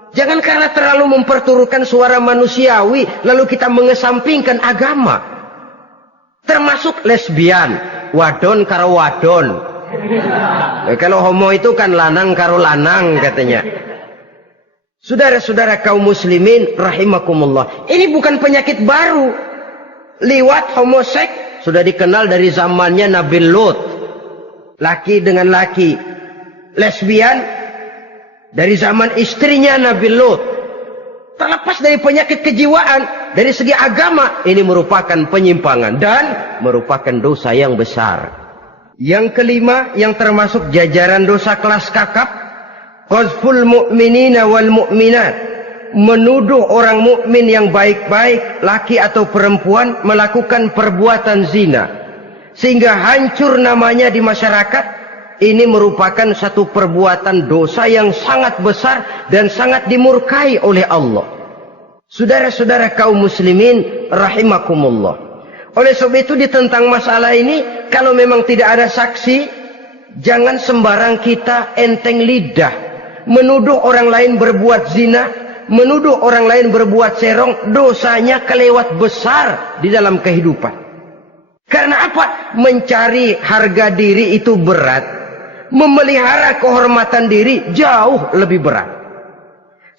Jangan karena terlalu memperturutkan suara manusiawi lalu kita mengesampingkan agama. Termasuk lesbian, wadon karo wadon. Kalau homo itu kan lanang karo lanang katanya. Saudara-saudara kaum muslimin rahimakumullah, ini bukan penyakit baru. Liwat, homoseks sudah dikenal dari zamannya Nabi Lut. Laki dengan laki. Lesbian dari zaman istrinya Nabi Lut. Terlepas dari penyakit kejiwaan, dari segi agama, ini merupakan penyimpangan dan merupakan dosa yang besar. Yang kelima, yang termasuk jajaran dosa kelas kakap, qazful mu'minina wal mu'minat, menuduh orang mukmin yang baik-baik, laki atau perempuan, melakukan perbuatan zina sehingga hancur namanya di masyarakat. Ini merupakan satu perbuatan dosa yang sangat besar dan sangat dimurkai oleh Allah. Saudara-saudara kaum muslimin rahimakumullah. Oleh sebab itu tentang masalah ini, kalau memang tidak ada saksi, jangan sembarang kita enteng lidah menuduh orang lain berbuat zina, menuduh orang lain berbuat serong. Dosanya kelewat besar di dalam kehidupan. Karena apa? Mencari harga diri itu berat, memelihara kehormatan diri jauh lebih berat.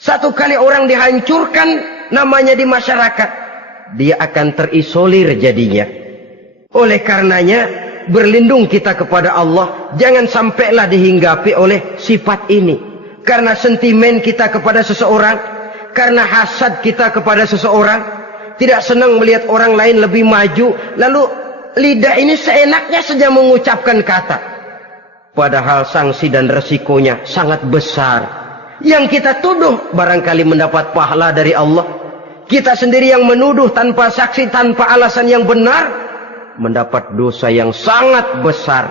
Satu kali orang dihancurkan namanya di masyarakat, dia akan terisolir jadinya. Oleh karenanya, berlindung kita kepada Allah, jangan sampailah dihinggapi oleh sifat ini. Karena sentimen kita kepada seseorang, karena hasad kita kepada seseorang, tidak senang melihat orang lain lebih maju, lalu lidah ini seenaknya saja mengucapkan kata. Padahal sanksi dan resikonya sangat besar. Yang kita tuduh barangkali mendapat pahala dari Allah. Kita sendiri yang menuduh tanpa saksi, tanpa alasan yang benar, mendapat dosa yang sangat besar.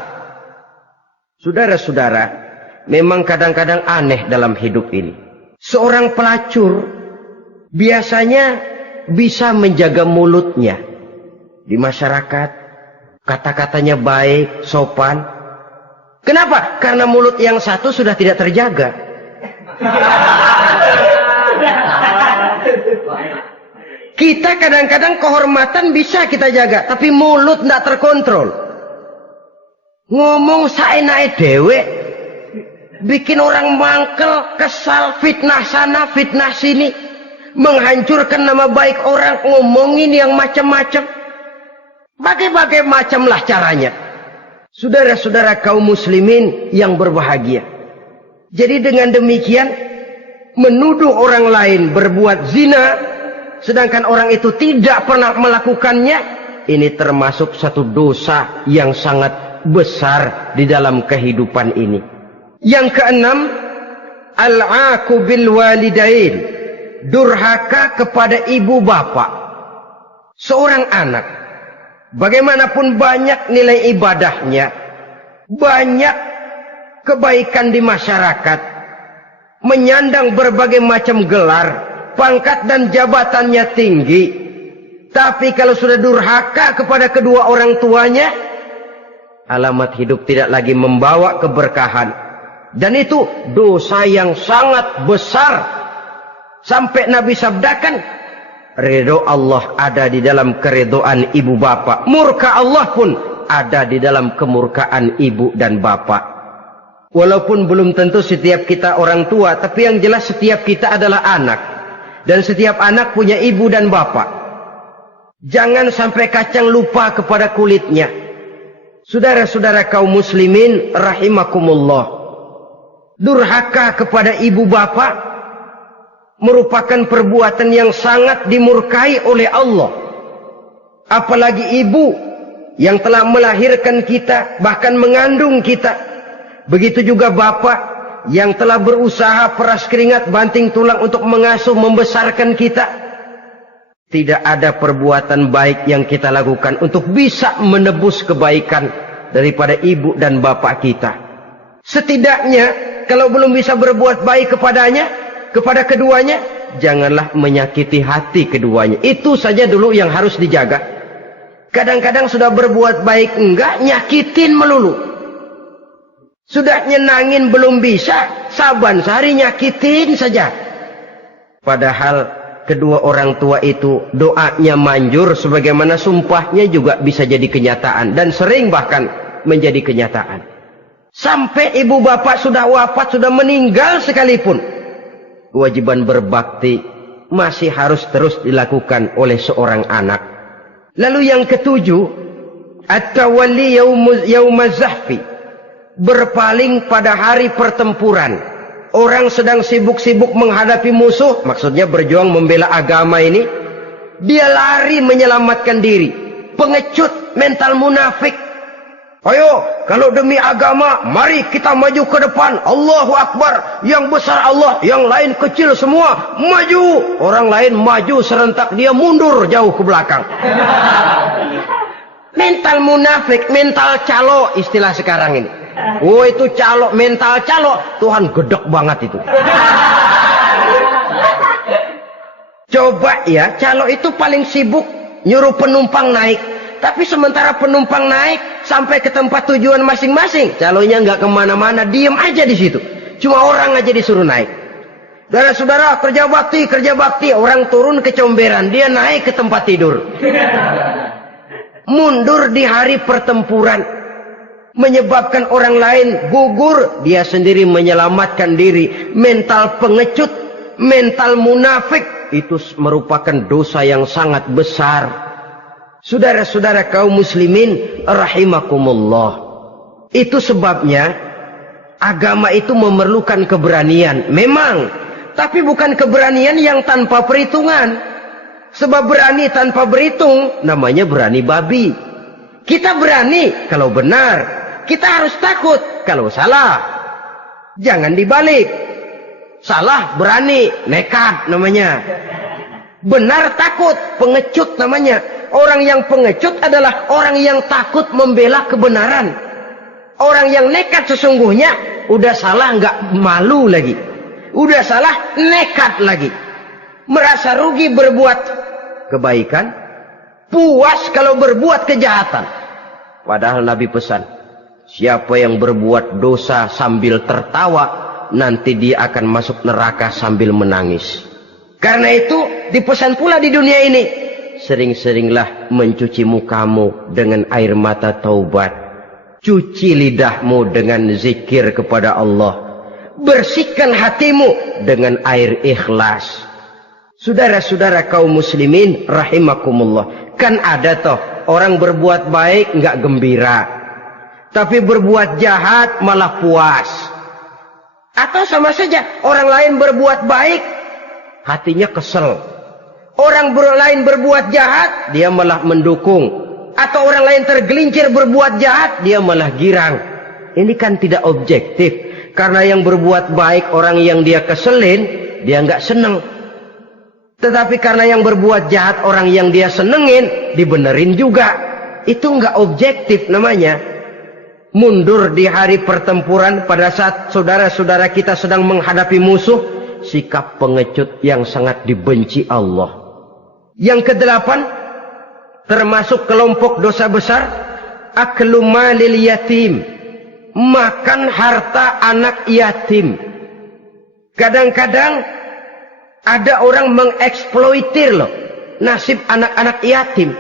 Saudara-saudara, memang kadang-kadang aneh dalam hidup ini. Seorang pelacur biasanya bisa menjaga mulutnya di masyarakat, kata-katanya baik, sopan. Kenapa? Karena mulut yang satu sudah tidak terjaga. Kita kadang-kadang kehormatan bisa kita jaga, tapi mulut tidak terkontrol. Ngomong saenake dhewe, bikin orang mangkel, kesal, fitnah sana, fitnah sini, menghancurkan nama baik orang, ngomongin yang macam-macam. Bagai-bagai macamlah caranya. Saudara-saudara kaum muslimin yang berbahagia. Jadi dengan demikian, menuduh orang lain berbuat zina, sedangkan orang itu tidak pernah melakukannya, ini termasuk satu dosa yang sangat besar di dalam kehidupan ini. Yang keenam, al-'aqu bil walidain, durhaka kepada ibu bapak. Seorang anak, bagaimanapun banyak nilai ibadahnya, banyak kebaikan di masyarakat, menyandang berbagai macam gelar, pangkat dan jabatannya tinggi, tapi kalau sudah durhaka kepada kedua orang tuanya, alamat hidup tidak lagi membawa keberkahan. Dan itu dosa yang sangat besar. Sampai Nabi sabdakan, ridho Allah ada di dalam keridhaan ibu bapak. Murka Allah pun ada di dalam kemurkaan ibu dan bapak. Walaupun belum tentu setiap kita orang tua, tapi yang jelas setiap kita adalah anak. Dan setiap anak punya ibu dan bapak. Jangan sampai kacang lupa kepada kulitnya. Saudara-saudara kaum muslimin rahimakumullah. Durhaka kepada ibu bapak merupakan perbuatan yang sangat dimurkai oleh Allah. Apalagi ibu yang telah melahirkan kita, bahkan mengandung kita. Begitu juga bapak yang telah berusaha peras keringat banting tulang untuk mengasuh membesarkan kita. Tidak ada perbuatan baik yang kita lakukan untuk bisa menebus kebaikan daripada ibu dan bapak kita. Setidaknya kalau belum bisa berbuat baik kepadanya, kepada keduanya, janganlah menyakiti hati keduanya. Itu saja dulu yang harus dijaga. Kadang-kadang sudah berbuat baik enggak, nyakitin melulu. Sudah nyenangin belum bisa, saban sehari nyakitin saja. Padahal kedua orang tua itu doanya manjur, sebagaimana sumpahnya juga bisa jadi kenyataan. Dan sering bahkan menjadi kenyataan. Sampai ibu bapak sudah wafat, sudah meninggal sekalipun, kewajiban berbakti masih harus terus dilakukan oleh seorang anak. Lalu yang ketujuh, at-tawalli yaumaz zahfi, berpaling pada hari pertempuran. Orang sedang sibuk-sibuk menghadapi musuh, maksudnya berjuang membela agama ini, dia lari menyelamatkan diri. Pengecut, mental munafik. Ayo, kalau demi agama, mari kita maju ke depan. Allahu Akbar. Yang besar Allah, yang lain kecil semua. Maju. Orang lain maju serentak, dia mundur jauh ke belakang. Mental munafik, mental calo istilah sekarang ini. Oh, itu calo, mental calo. Tuhan gedek banget itu. Coba ya, calo itu paling sibuk nyuruh penumpang naik. Tapi sementara penumpang naik sampai ke tempat tujuan masing-masing, calonya nggak kemana-mana, diem aja di situ. Cuma orang aja disuruh naik. Saudara-saudara, kerja bakti, orang turun ke comberan, dia naik ke tempat tidur. Mundur di hari pertempuran, menyebabkan orang lain gugur, dia sendiri menyelamatkan diri. Mental pengecut, mental munafik, itu merupakan dosa yang sangat besar. Saudara-saudara kaum muslimin rahimakumullah. Itu sebabnya agama itu memerlukan keberanian. Memang, tapi bukan keberanian yang tanpa perhitungan. Sebab berani tanpa berhitung namanya berani babi. Kita berani kalau benar, kita harus takut kalau salah. Jangan dibalik. Salah berani, nekat namanya. Benar takut, pengecut namanya. Orang yang pengecut adalah orang yang takut membela kebenaran. Orang yang nekat sesungguhnya udah salah nggak malu lagi. Udah salah nekat lagi. Merasa rugi berbuat kebaikan, puas kalau berbuat kejahatan. Padahal Nabi pesan, siapa yang berbuat dosa sambil tertawa, nanti dia akan masuk neraka sambil menangis. Karena itu dipesan pula di dunia ini, sering-seringlah mencuci mukamu dengan air mata taubat. Cuci lidahmu dengan zikir kepada Allah. Bersihkan hatimu dengan air ikhlas. Saudara-saudara kaum muslimin rahimakumullah. Kan ada toh orang berbuat baik nggak gembira, tapi berbuat jahat malah puas. Atau sama saja orang lain berbuat baik, hatinya kesel. Orang lain berbuat jahat, dia malah mendukung. Atau orang lain tergelincir berbuat jahat, dia malah girang. Ini kan tidak objektif. Karena yang berbuat baik, orang yang dia keselin, dia nggak seneng. Tetapi karena yang berbuat jahat, orang yang dia senengin, dibenerin juga. Itu nggak objektif namanya. Mundur di hari pertempuran pada saat saudara-saudara kita sedang menghadapi musuh, sikap pengecut yang sangat dibenci Allah. Yang kedelapan, termasuk kelompok dosa besar, aklu malil yatim, makan harta anak yatim. Kadang-kadang ada orang mengeksploitir loh nasib anak-anak yatim.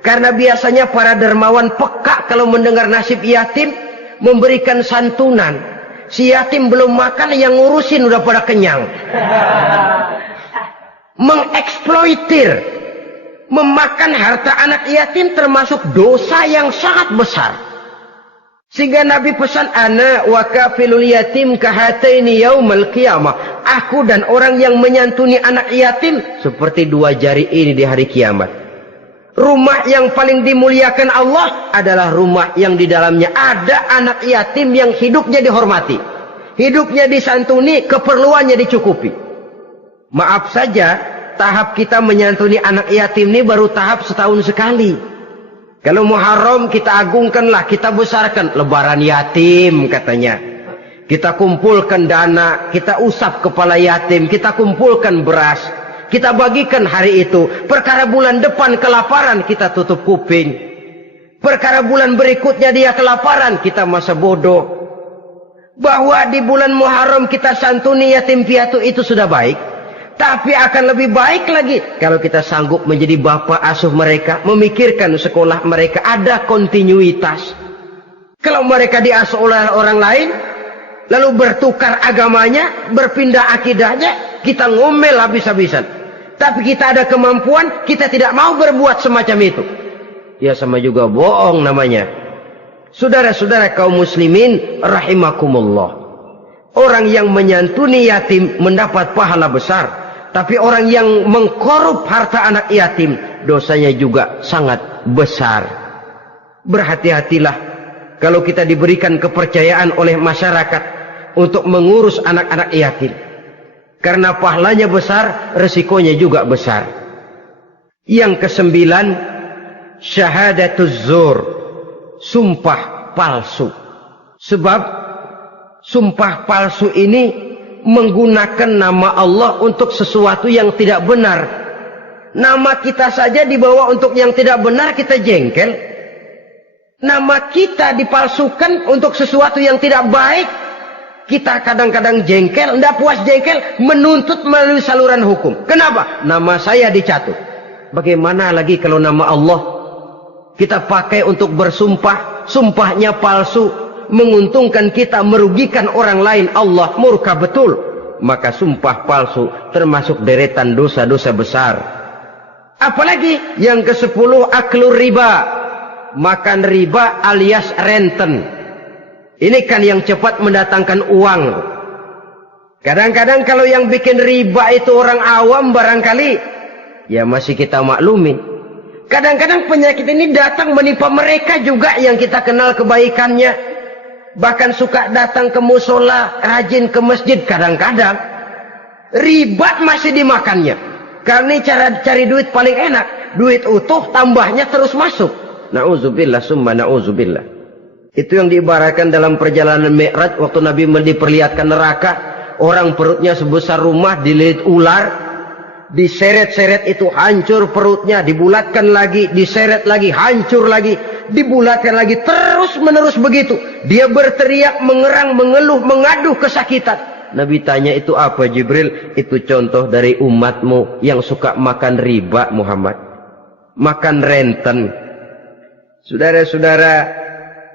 Karena biasanya para dermawan peka kalau mendengar nasib yatim, memberikan santunan. Si yatim belum makan, yang ngurusin udah pada kenyang. Mengeksploitir, memakan harta anak yatim termasuk dosa yang sangat besar. Sehingga Nabi pesan, ana wa kafilul yatim kahataini yaumal qiyamah. Aku dan orang yang menyantuni anak yatim seperti dua jari ini di hari kiamat. Rumah yang paling dimuliakan Allah adalah rumah yang di dalamnya ada anak yatim yang hidupnya dihormati, hidupnya disantuni, keperluannya dicukupi. Maaf saja, tahap kita menyantuni anak yatim ini baru tahap setahun sekali. Kalau Muharram kita agungkanlah, kita besarkan. Lebaran yatim katanya. Kita kumpulkan dana, kita usap kepala yatim, kita kumpulkan beras, kita bagikan hari itu. Perkara bulan depan kelaparan, kita tutup kuping. Perkara bulan berikutnya dia kelaparan, kita masa bodoh. Bahwa di bulan Muharram kita santuni yatim piatu itu sudah baik. Tapi akan lebih baik lagi kalau kita sanggup menjadi bapak asuh mereka, memikirkan sekolah mereka, ada kontinuitas. Kalau mereka diasuh oleh orang lain, lalu bertukar agamanya, berpindah akidahnya, kita ngomel habis-habisan. Tapi kita ada kemampuan, kita tidak mau berbuat semacam itu. Ya sama juga bohong namanya. Saudara-saudara kaum muslimin rahimakumullah. Orang yang menyantuni yatim mendapat pahala besar. Tapi orang yang mengkorup harta anak yatim, dosanya juga sangat besar. Berhati-hatilah kalau kita diberikan kepercayaan oleh masyarakat untuk mengurus anak-anak yatim. Karena pahalanya besar, resikonya juga besar. Yang kesembilan, syahadatuz zur, sumpah palsu. Sebab sumpah palsu ini menggunakan nama Allah untuk sesuatu yang tidak benar. Nama kita saja dibawa untuk yang tidak benar, kita jengkel. Nama kita dipalsukan untuk sesuatu yang tidak baik, kita kadang-kadang jengkel, tidak puas jengkel, menuntut melalui saluran hukum. Kenapa? Nama saya dicatut. Bagaimana lagi kalau nama Allah kita pakai untuk bersumpah, sumpahnya palsu, menguntungkan kita, merugikan orang lain, Allah murka betul. Maka sumpah palsu termasuk deretan dosa-dosa besar. Apalagi yang ke-10, aklur riba, makan riba alias renten. Ini kan yang cepat mendatangkan uang. Kadang-kadang kalau yang bikin riba itu orang awam barangkali, ya masih kita maklumin. Kadang-kadang penyakit ini datang menimpa mereka juga yang kita kenal kebaikannya. Bahkan suka datang ke musola, rajin ke masjid kadang-kadang. Riba masih dimakannya. Karena ini cara cari duit paling enak. Duit utuh tambahnya terus masuk. Na'udzubillah summa na'udzubillah. Itu yang diibaratkan dalam perjalanan Mi'raj waktu Nabi diperlihatkan neraka. Orang perutnya sebesar rumah dililit ular. Diseret-seret itu hancur perutnya. Dibulatkan lagi, diseret lagi, hancur lagi. Dibulatkan lagi, terus menerus begitu. Dia berteriak, mengerang, mengeluh, mengaduh kesakitan. Nabi tanya, itu apa Jibril? Itu contoh dari umatmu yang suka makan riba Muhammad. Makan renten. Saudara-saudara,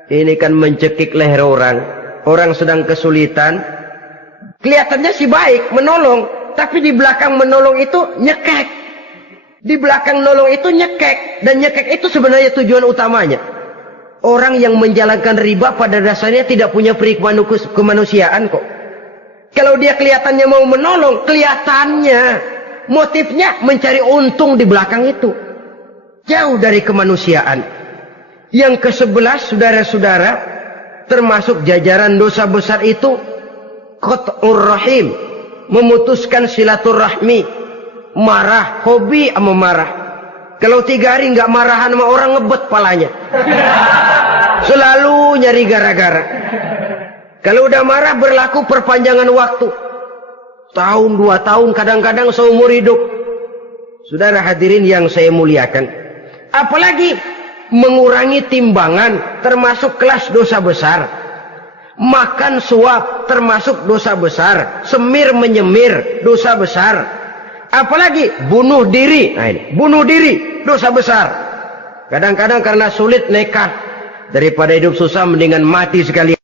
ini kan mencekik leher orang. Orang sedang kesulitan. Kelihatannya sih baik, menolong. Tapi di belakang menolong itu nyekek. Di belakang nolong itu nyekek. Dan nyekek itu sebenarnya tujuan utamanya. Orang yang menjalankan riba pada dasarnya tidak punya perikman kemanusiaan kok. Kalau dia kelihatannya mau menolong, kelihatannya motifnya mencari untung di belakang itu. Jauh dari kemanusiaan. Yang ke-11, saudara-saudara, termasuk jajaran dosa besar itu qat'ur rahim, memutuskan silaturahmi. Marah, hobi sama marah. Kalau 3 hari nggak marahan sama orang, ngebet palanya. Selalu nyari gara-gara. Kalau udah marah berlaku perpanjangan waktu. Tahun, 2 tahun, kadang-kadang seumur hidup. Saudara hadirin yang saya muliakan. Apalagi mengurangi timbangan termasuk kelas dosa besar. Makan suap termasuk dosa besar. Semir menyemir dosa besar. Apalagi bunuh diri. Nah ini, bunuh diri dosa besar. Kadang-kadang karena sulit nekat. Daripada hidup susah mendingan mati sekali.